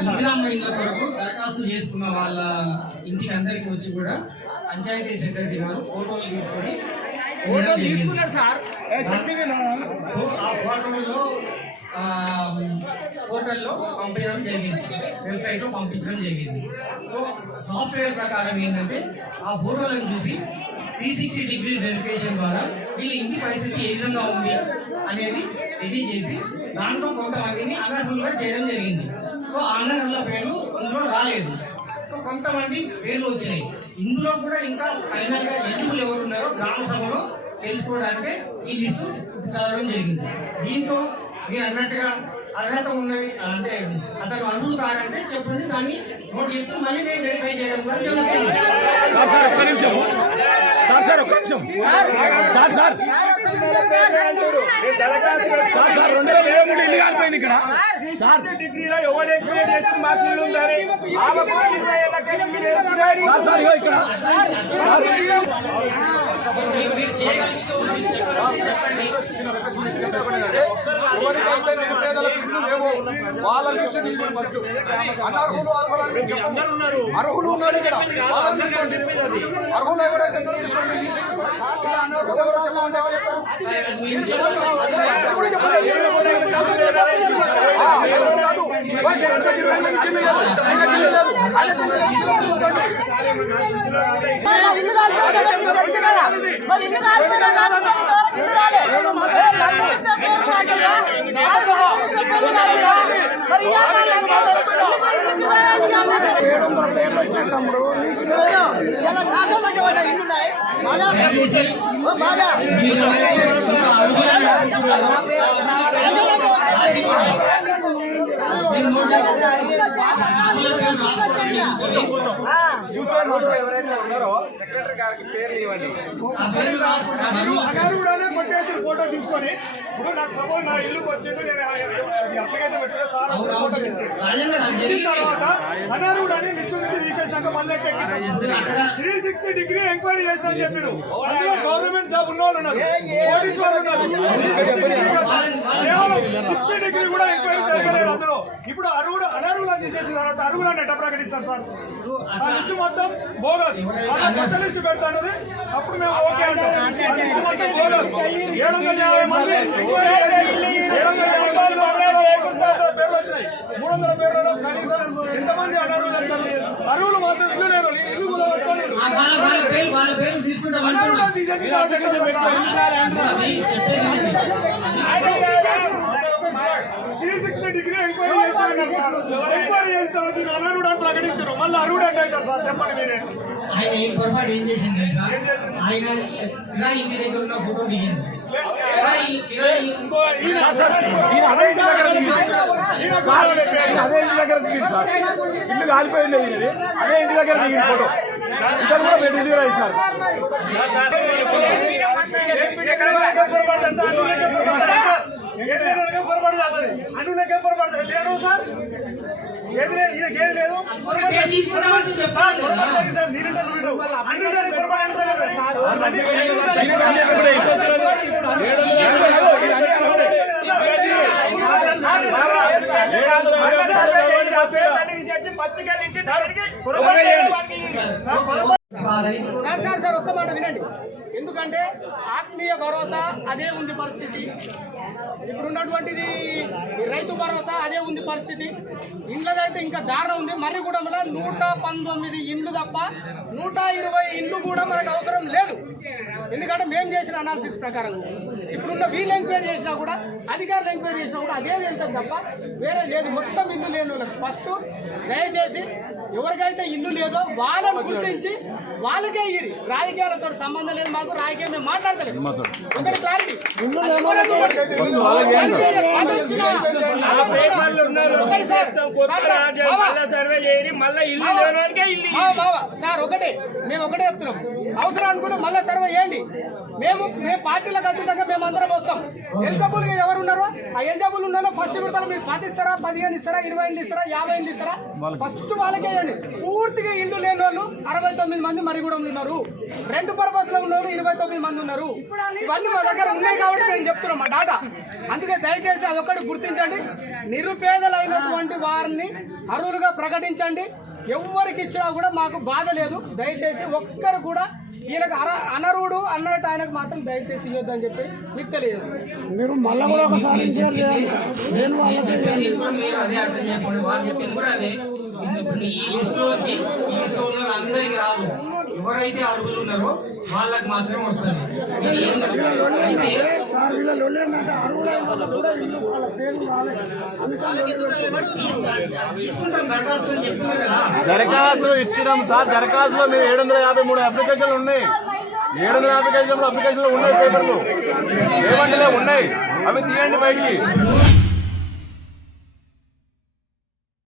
ఇందిరమ్మ ఇళ్ళ కొరకు దరఖాస్తు చేసుకున్న వాళ్ళ ఇంటికి అందరికి వచ్చి కూడా పంచాయతీ సెక్రటరీ గారు ఫోటోలు తీసుకొని. సో ఆ ఫోటోల్లో పోర్టల్లో పంపించడం జరిగింది వెబ్సైట్లో పంపించడం జరిగింది సో సాఫ్ట్వేర్ ప్రకారం ఏంటంటే ఆ ఫోటోలను చూసి త్రీ సిక్స్టీ డిగ్రీ వెరిఫికేషన్ ద్వారా వీళ్ళ ఇంటి పరిస్థితి ఏ విధంగా ఉంది అనేది స్టడీ చేసి దాంట్లో కొంతమందిని అనర్హులుగా చేయడం జరిగింది. సో అనర్హుల పేర్లు ఇందులో రాలేదు. సో కొంతమంది పేర్లు వచ్చినాయి. ఇందులో కూడా ఇంకా ఫైనల్గా ఎలిజిబుల్ ఎవరు ఉన్నారో గ్రామ సభలో తెలుసుకోవడానికి ఈ లిస్టు చదవడం జరిగింది. దీంతో మీరు అన్నట్టుగా అర్హత ఉన్నది అంటే అతను అర్హుడు కాదంటే చెప్పండి దాన్ని నోట్ చేసుకుని మళ్ళీ మేము వెరిఫై చేయడం కూడా జరుగుతుంది. సార్ సార్ ఒక నిమిషం. Sir sir sir. సార్ రెండు వేల ఇరవై మూడు ఇల్లు కాలిపోయింది ఇక్కడ. సార్. డిగ్రీలో ఎవరు ఎంక్వైరీ చేసి మాకు ఇల్లు ఉందని సార్ సార్ ఇగో ఇక్కడ. మీరు మీరు చేయగలిగితే మీరు చెప్పగలిగితే చెప్పండి ఎవరికైతే నిరుపేదలకు ఇల్లు లేవో వాళ్ళ లిస్టు తీసుకోండి ఫస్ట్ అనర్హులు అర్హులు అని చెప్పండి అర్హులు ఉన్నారు ఇక్కడ వాళ్ళ తీసుకోండి అర్హులు ఎవరైతే ఉన్నారో తీసుకోండి ఇలా అనర్హులు ఎవరో చెప్పండి ఎవరు చెప్పారు? మరి బాగా? బాగా. మీరు ఎవరైతే ఉన్నారో సెక్రటరీ గారికి పేర్లు ఇవ్వండి పేరు ఫోటో తీసుకొని ఇప్పుడు నాకు సపోజ్ నా ఇల్లుకి వచ్చింది నేను అది అప్లికేషన్ పెట్టిన తర్వాత మళ్ళీ త్రీ సిక్స్టీ డిగ్రీ ఎంక్వైరీ చేస్తానని చెప్పారు అందులో గవర్నమెంట్ జాబ్ ఉన్న వాళ్ళు ఉన్నారు పోలీసు వాళ్ళు ఉన్నారు డిగ్రీ కూడా ఎంక్వైరీ అందులో. ఇప్పుడు అరుగుడు అనర్హులను తీసేసిన తర్వాత అరుగులను ఎట్లా ప్రకటిస్తారు సార్? ఆ లిస్టు మొత్తం బోగస్. ఎవరైతే అలా కొత్త లిస్టు పెడతాను అప్పుడు మేము ఓకే అంటాం. మొత్తం బోగస్. ఏడు వందల యాభై మంది ఏడు వందల యాభై మందిలో మూడు వందల పేర్లు వచ్చినాయి. మూడు వందల పేర్లలో కనీసం ఎంతమంది అనర్హులు అంటారు? అరువులు మాత్రం ఇల్లు లేదు కూడా తీసుకుంటాం చెప్పేది త్రీ సిక్స్టీ డిగ్రీ ఎంక్వైరీ చేస్తున్నారు సార్ ఎంక్వైరీ చేస్తారు దీన్ని అనర్హుడు అని ప్రకటించారు మళ్ళీ అర్హుడు అంటే అవుతారు సార్ చెప్పండి మీరే ఆయన ఏం పొరపాటు ఏం చేసింది తెలుసా ఆయన కిరాయి ఇంటి దగ్గర ఉన్న ఫోటో దిగింది ఇల్లు- అదే ఇంటి దగ్గర దిగింది సార్ కాలిపోయింది ఇది అదే ఇంటి దగ్గర దిగింది ఫోటో ఇక్కడ కూడా కూడా ఇచ్చారు లేదు త్వరగా పేరు తీసుకుంటామంటే చెప్పాలి కదా. ఈయన అన్ని అక్కడ కూడా ఆ రైతు సార్ సార్ సార్ ఒక్క మాట వినండి ఎందుకంటే ఆత్మీయ భరోసా అదే ఉంది పరిస్థితి. ఇప్పుడున్నటువంటిది రైతు భరోసా అదే ఉంది పరిస్థితి. ఇండ్లదైతే ఇంకా దారుణం ఉంది. మర్రిగూడెంలో నూట పంతొమ్మిది ఇండ్లు తప్ప నూట ఇరవై ఇండ్లు కూడా మనకు అవసరం లేదు. ఎందుకంటే మేము చేసిన అనాలిసిస్ ప్రకారం. ఇప్పుడున్న వీళ్ళు ఎంక్వైరీ చేసినా కూడా అధికారులు ఎంక్వైరీ చేసినా కూడా అదే వెళ్తుంది తప్ప వేరే లేదు. మొత్తం ఇల్లు లేని వాళ్ళకి ఫస్ట్ దయచేసి ఎవరికైతే ఇల్లు లేదో వాళ్ళని గుర్తించి వాళ్ళకే ఇరి రాజకీయాలతో సంబంధం లేదు మాకు రాజకీయం మేము మాట్లాడతలేము. ఒకటి క్లారిటీ సర్వే చేయని మళ్ళీ ఇల్లు లేనివాడికే ఇల్లు సార్ ఒకటే మేము ఒకటే చెప్తున్నాం. అవసరం అనుకుంటే మళ్ళీ సర్వే చేయండి. మేము మేము పార్టీలకు అతీతంగా మేము అందరం వస్తాం. ఎలిజబుల్ ఎవరు ఉన్నారో ఆ ఎలిజబుల్ ఉన్నారో ఫస్ట్ విడతలు మీరు పది ఇస్తారా పదిహేను ఇస్తారా ఇరవై ఎనిమిది ఇస్తారా యాభై ఎనిమిది ఇస్తారా? ఫస్ట్ వాళ్ళకే ఇవ్వండి. పూర్తిగా ఇండ్లు లేని వాళ్ళు అరవై తొమ్మిది మంది మరిగూడెం ఉన్నారు. రెండు పర్పస్లో ఉన్న ఇరవై తొమ్మిది మంది ఉన్నారు. ఇవన్నీ మా దగ్గర ఉన్నాయి కాబట్టి నేను చెప్తున్నాం మా డాటా. అందుకే దయచేసి అదొకటి గుర్తించండి. నిరుపేదలైనటువంటి వారిని అర్హులుగా ప్రకటించండి. ఎవరికి ఇచ్చినా కూడా మాకు బాధ లేదు. దయచేసి ఒక్కరు కూడా ఈయనకు అర అనర్హుడు అన్నట్టు ఆయనకు మాత్రం దయచేసి ఇవ్వద్దని చెప్పి మీకు తెలియజేస్తుంది మీరు మళ్ళీ కూడా ఒకసారి నేను చెప్పేది ఇప్పుడు మీరు అదే అర్థం చేసుకోండి. వాళ్ళు చెప్పింది కూడా అదే. ఈ వచ్చి ఈ ఉన్న అందరికి రాదు. ఎవరైతే అర్హులు ఉన్నారో వాళ్ళకి మాత్రమే వస్తుంది. ఇది ఏంటంటే అయితే తీసుకుంటాం దరఖాస్తు అని చెప్తున్నారు కదా దరఖాస్తు ఇచ్చినాం సార్. దరఖాస్తులో మీరు ఏడు వందల యాభై మూడు అప్లికేషన్లు ఉన్నాయి. ఏడు వందల యాభై అప్లికేషన్లు అప్లికేషన్లు ఉన్నాయి పేపర్లు. ఏమంటే ఉన్నాయి. అవి తీయండి బయటికి.